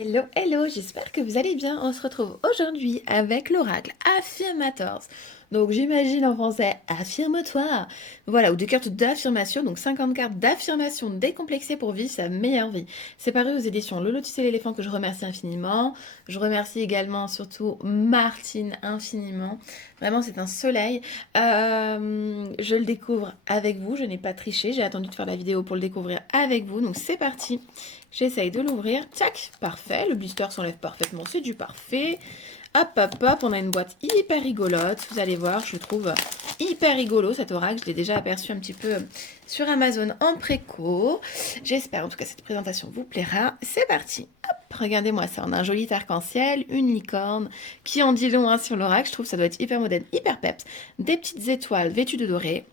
Hello, hello, j'espère que vous allez bien. On se retrouve aujourd'hui avec l'oracle Affirmators. Donc j'imagine en français affirme-toi. Voilà, ou des cartes d'affirmation, donc 50 cartes d'affirmation décomplexées pour vivre sa meilleure vie. C'est paru aux éditions Le Lotus et l'éléphant que je remercie infiniment. Je remercie également surtout Martine infiniment. Vraiment, c'est un soleil. Je le découvre avec vous, je n'ai pas triché, j'ai attendu de faire la vidéo pour le découvrir avec vous. Donc c'est parti. J'essaye de l'ouvrir. Tac, parfait. Le blister s'enlève parfaitement. C'est du parfait. Hop, hop, hop. On a une boîte hyper rigolote. Vous allez voir, je le trouve hyper rigolo cet oracle. Je l'ai déjà aperçu un petit peu sur Amazon en préco. J'espère en tout cas cette présentation vous plaira. C'est parti. Hop, regardez-moi ça. On a un joli arc-en-ciel, une licorne qui en dit long sur l'oracle. Je trouve que ça doit être hyper moderne, hyper peps. Des petites étoiles vêtues de doré.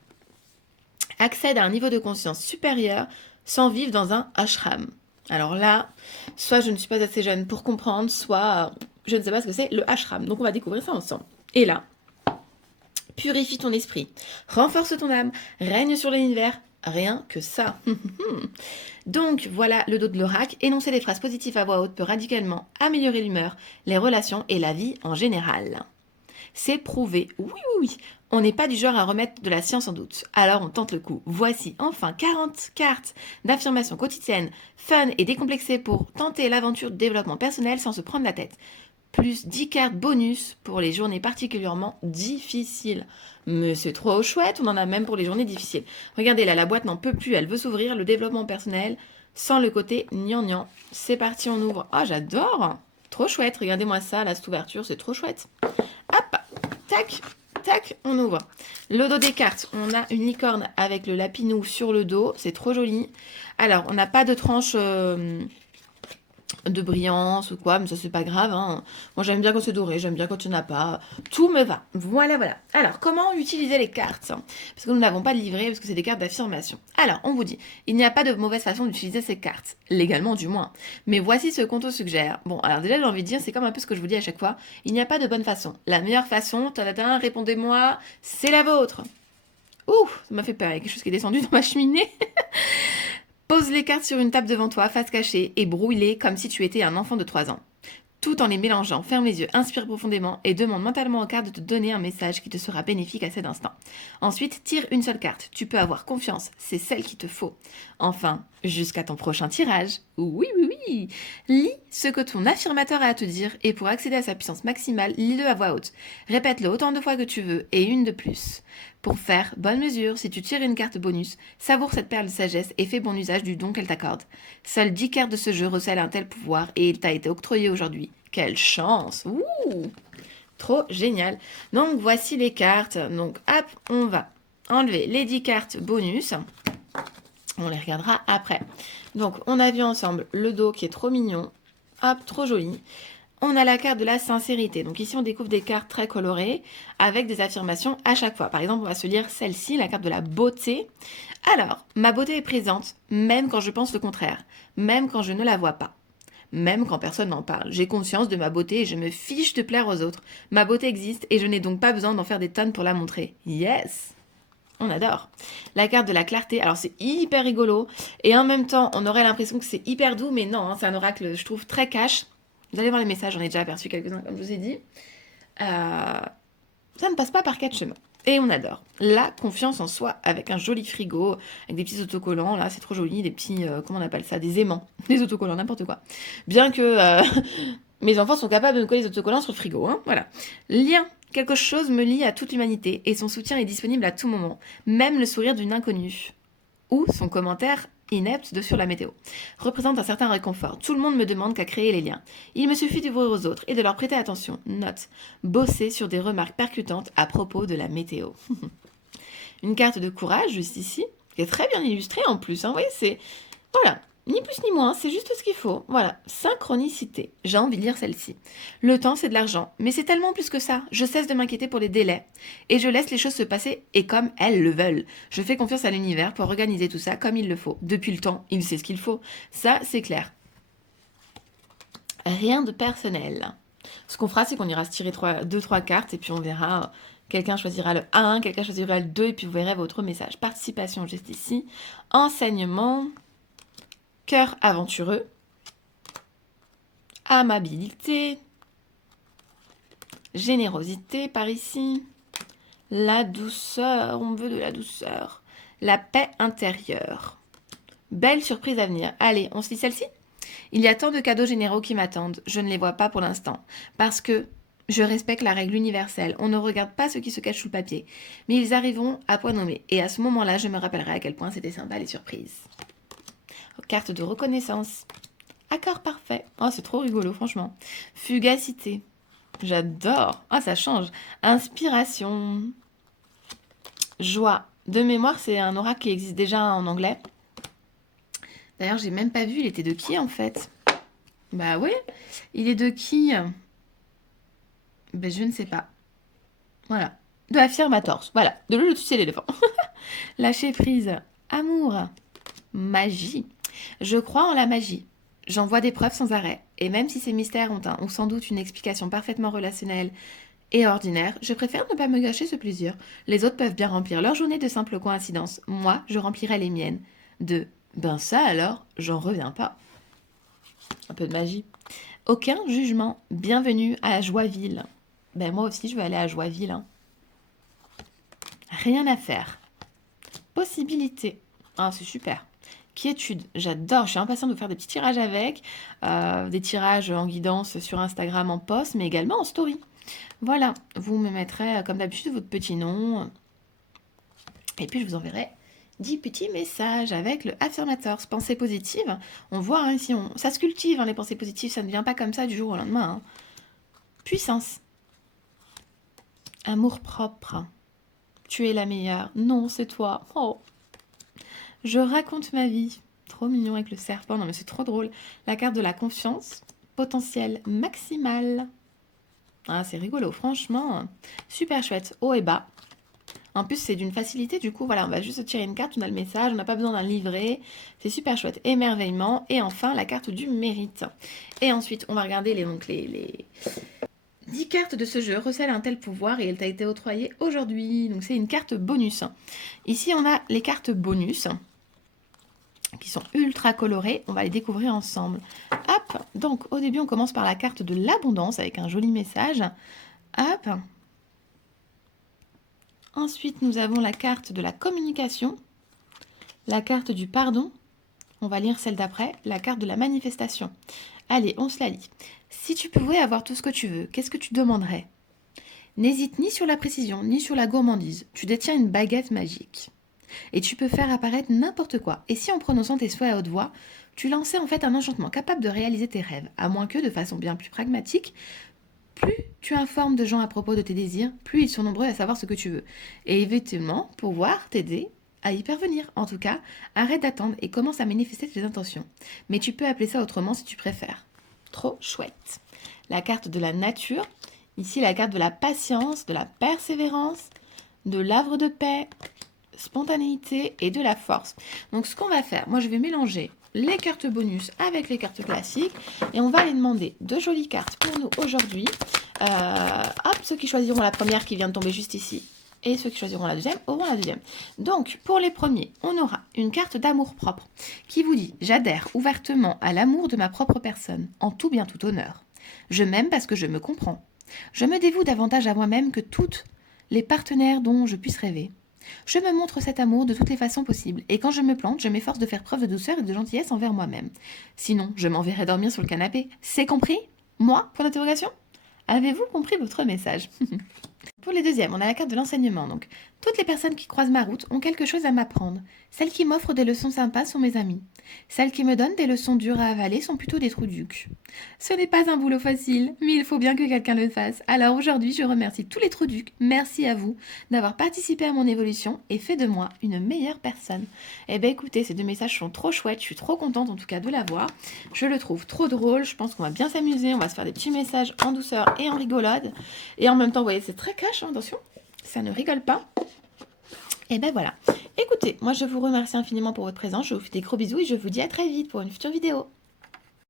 Accède à un niveau de conscience supérieur sans vivre dans un ashram. Alors là, soit je ne suis pas assez jeune pour comprendre, soit je ne sais pas ce que c'est le ashram. Donc on va découvrir ça ensemble. Et là, purifie ton esprit, renforce ton âme, règne sur l'univers, rien que ça. Donc voilà le dos de l'oracle. Énoncer des phrases positives à voix haute peut radicalement améliorer l'humeur, les relations et la vie en général. C'est prouvé. Oui, oui, oui. On n'est pas du genre à remettre de la science en doute. Alors on tente le coup. Voici enfin 40 cartes d'affirmation quotidienne, fun et décomplexées pour tenter l'aventure de développement personnel sans se prendre la tête. Plus 10 cartes bonus pour les journées particulièrement difficiles. Mais c'est trop chouette, on en a même pour les journées difficiles. Regardez là, la boîte n'en peut plus, elle veut s'ouvrir, le développement personnel, sans le côté gnangnan. C'est parti, on ouvre. Ah, j'adore. Trop chouette, regardez-moi ça, là, cette ouverture, c'est trop chouette. Hop, tac, tac, on ouvre. Le dos des cartes, on a une licorne avec le lapinou sur le dos, c'est trop joli. Alors, on n'a pas de tranche de brillance ou quoi, mais ça c'est pas grave. Hein. Moi j'aime bien quand c'est doré, j'aime bien quand il n'y en a pas. Tout me va. Voilà, voilà. Alors, comment utiliser les cartes? Parce que nous n'avons pas de livret, parce que c'est des cartes d'affirmation. Alors, on vous dit, il n'y a pas de mauvaise façon d'utiliser ces cartes, légalement du moins. Mais voici ce qu'on te suggère. Bon, alors déjà j'ai envie de dire, c'est comme un peu ce que je vous dis à chaque fois, il n'y a pas de bonne façon. La meilleure façon, tadadin, répondez-moi, c'est la vôtre. Ouh, ça m'a fait peur, il y a quelque chose qui est descendu dans ma cheminée. Pose les cartes sur une table devant toi, face cachée, et brouille-les comme si tu étais un enfant de 3 ans. Tout en les mélangeant, ferme les yeux, inspire profondément et demande mentalement aux cartes de te donner un message qui te sera bénéfique à cet instant. Ensuite, tire une seule carte. Tu peux avoir confiance, c'est celle qu'il te faut. Enfin, jusqu'à ton prochain tirage. Oui, oui, oui. Lis ce que ton affirmateur a à te dire et pour accéder à sa puissance maximale, lis-le à voix haute. Répète-le autant de fois que tu veux et une de plus. Pour faire bonne mesure, si tu tires une carte bonus, savoure cette perle de sagesse et fais bon usage du don qu'elle t'accorde. Seules 10 cartes de ce jeu recèlent un tel pouvoir et il t'a été octroyé aujourd'hui. Quelle chance! Ouh! Trop génial. Donc voici les cartes. Donc hop, on va enlever les 10 cartes bonus. On les regardera après. Donc on a vu ensemble le dos qui est trop mignon. Hop, trop joli. On a la carte de la sincérité. Donc ici, on découvre des cartes très colorées avec des affirmations à chaque fois. Par exemple, on va se lire celle-ci, la carte de la beauté. Alors, ma beauté est présente, même quand je pense le contraire, même quand je ne la vois pas, même quand personne n'en parle. J'ai conscience de ma beauté et je me fiche de plaire aux autres. Ma beauté existe et je n'ai donc pas besoin d'en faire des tonnes pour la montrer. Yes! On adore. La carte de la clarté, alors c'est hyper rigolo et en même temps, on aurait l'impression que c'est hyper doux, mais non, hein, c'est un oracle, je trouve, très cash. Vous allez voir les messages, j'en ai déjà aperçu quelques-uns, comme je vous ai dit. Ça ne passe pas par quatre chemins. Et on adore. La confiance en soi avec un joli frigo, avec des petits autocollants, là c'est trop joli, des petits, comment on appelle ça, des aimants, des autocollants, n'importe quoi. Bien que mes enfants sont capables de me coller des autocollants sur le frigo, hein, voilà. Lien. Quelque chose me lie à toute l'humanité et son soutien est disponible à tout moment, même le sourire d'une inconnue. Ou son commentaire inepte sur la météo, représente un certain réconfort. Tout le monde me demande qu'à créer les liens. Il me suffit d'ouvrir aux autres et de leur prêter attention. Note, bosser sur des remarques percutantes à propos de la météo. Une carte de courage juste ici, qui est très bien illustrée en plus. Hein. Vous voyez, c'est... Voilà, ni plus ni moins, c'est juste ce qu'il faut. Voilà, synchronicité. J'ai envie de lire celle-ci. Le temps, c'est de l'argent, mais c'est tellement plus que ça. Je cesse de m'inquiéter pour les délais et je laisse les choses se passer et comme elles le veulent. Je fais confiance à l'univers pour organiser tout ça comme il le faut. Depuis le temps, il sait ce qu'il faut. Ça, c'est clair. Rien de personnel. Ce qu'on fera, c'est qu'on ira se tirer 2-3 cartes et puis on verra. Quelqu'un choisira le 1, quelqu'un choisira le 2 et puis vous verrez votre message. Participation juste ici. Enseignement. Cœur aventureux. amabilité, générosité par ici, la douceur, on veut de la douceur, la paix intérieure. Belle surprise à venir. Allez, on se lit celle-ci? Il y a tant de cadeaux généraux qui m'attendent, je ne les vois pas pour l'instant, parce que je respecte la règle universelle, on ne regarde pas ce qui se cache sous le papier, mais ils arriveront à point nommé, et à ce moment-là, je me rappellerai à quel point c'était sympa les surprises. Carte de reconnaissance. Accord parfait. Oh, c'est trop rigolo, franchement. Fugacité. J'adore. Ah, ça change. Inspiration. Joie. De mémoire, c'est un oracle qui existe déjà en anglais. D'ailleurs, j'ai même pas vu, il était de qui en fait? Bah oui, il est de qui? Ben je ne sais pas. Voilà. De Affirmators. Voilà. De Lotus et l'éléphant. Lâcher prise. Amour. Magie. Je crois en la magie. J'en vois des preuves sans arrêt. Et même si ces mystères ont sans doute une explication parfaitement relationnelle et ordinaire, je préfère ne pas me gâcher ce plaisir. Les autres peuvent bien remplir leur journée de simples coïncidences. Moi, je remplirai les miennes. Ben ça alors, j'en reviens pas. Un peu de magie. Aucun jugement. Bienvenue à Joinville. Ben moi aussi, je veux aller à Joinville. Hein. Rien à faire. Possibilité. Ah, c'est super. Quiétude. J'adore. Je suis impatiente de faire des petits tirages avec. Des tirages en guidance sur Instagram en post, mais également en story. Voilà. Vous me mettrez, comme d'habitude, votre petit nom. Et puis, je vous enverrai 10 petits messages avec le Affirmators. Pensée positive. On voit hein, ici, ça se cultive, hein, les pensées positives. Ça ne vient pas comme ça du jour au lendemain. Hein. Puissance. Amour propre. Tu es la meilleure. Non, c'est toi. Oh. Je raconte ma vie. Trop mignon avec le serpent. Non, mais c'est trop drôle. La carte de la confiance. Potentiel maximal. Ah, c'est rigolo, franchement. Super chouette. Haut et bas. En plus, c'est d'une facilité. Du coup, voilà, on va juste tirer une carte. On a le message. On n'a pas besoin d'un livret. C'est super chouette. Émerveillement. Et enfin, la carte du mérite. Et ensuite, on va regarder les 10 cartes de ce jeu recèlent un tel pouvoir et elle t'a été octroyée aujourd'hui. Donc c'est une carte bonus. Ici on a les cartes bonus qui sont ultra colorées. On va les découvrir ensemble. Hop, donc au début on commence par la carte de l'abondance avec un joli message. Hop. Ensuite nous avons la carte de la communication. La carte du pardon. On va lire celle d'après. La carte de la manifestation. Allez, on se la lit. Si tu pouvais avoir tout ce que tu veux, qu'est-ce que tu demanderais? N'hésite ni sur la précision, ni sur la gourmandise. Tu détiens une baguette magique. Et tu peux faire apparaître n'importe quoi. Et si en prononçant tes souhaits à haute voix, tu lançais en fait un enchantement capable de réaliser tes rêves, à moins que, de façon bien plus pragmatique, plus tu informes de gens à propos de tes désirs, plus ils sont nombreux à savoir ce que tu veux. Et éventuellement, pouvoir t'aider à y parvenir. En tout cas, arrête d'attendre et commence à manifester tes intentions. Mais tu peux appeler ça autrement si tu préfères. Trop chouette. La carte de la nature. Ici, la carte de la patience, de la persévérance, de l'havre de paix, spontanéité et de la force. Donc, ce qu'on va faire, moi, je vais mélanger les cartes bonus avec les cartes classiques et on va aller demander de jolies cartes pour nous aujourd'hui. Hop, ceux qui choisiront la première qui vient de tomber juste ici et ceux qui choisiront la deuxième auront la deuxième. Donc, pour les premiers, on aura une carte d'amour-propre qui vous dit « J'adhère ouvertement à l'amour de ma propre personne, en tout bien tout honneur. Je m'aime parce que je me comprends. Je me dévoue davantage à moi-même que toutes les partenaires dont je puisse rêver. Je me montre cet amour de toutes les façons possibles, et quand je me plante, je m'efforce de faire preuve de douceur et de gentillesse envers moi-même. Sinon, je m'enverrai dormir sur le canapé. C'est compris? Moi? Point d'interrogation? Avez-vous compris votre message? Pour les deuxièmes, on a la carte de l'enseignement. Donc, toutes les personnes qui croisent ma route ont quelque chose à m'apprendre. Celles qui m'offrent des leçons sympas sont mes amies. Celles qui me donnent des leçons dures à avaler sont plutôt des trous du cul. Ce n'est pas un boulot facile, mais il faut bien que quelqu'un le fasse. Alors aujourd'hui, je remercie tous les trous du cul. Merci à vous d'avoir participé à mon évolution et fait de moi une meilleure personne. Eh bien écoutez, ces deux messages sont trop chouettes. Je suis trop contente en tout cas de l'avoir. Je le trouve trop drôle. Je pense qu'on va bien s'amuser. On va se faire des petits messages en douceur et en rigolade. Et en même temps, vous voyez, c'est très cash, hein, attention. Ça ne rigole pas. Et ben voilà. Écoutez, moi je vous remercie infiniment pour votre présence. Je vous fais des gros bisous et je vous dis à très vite pour une future vidéo.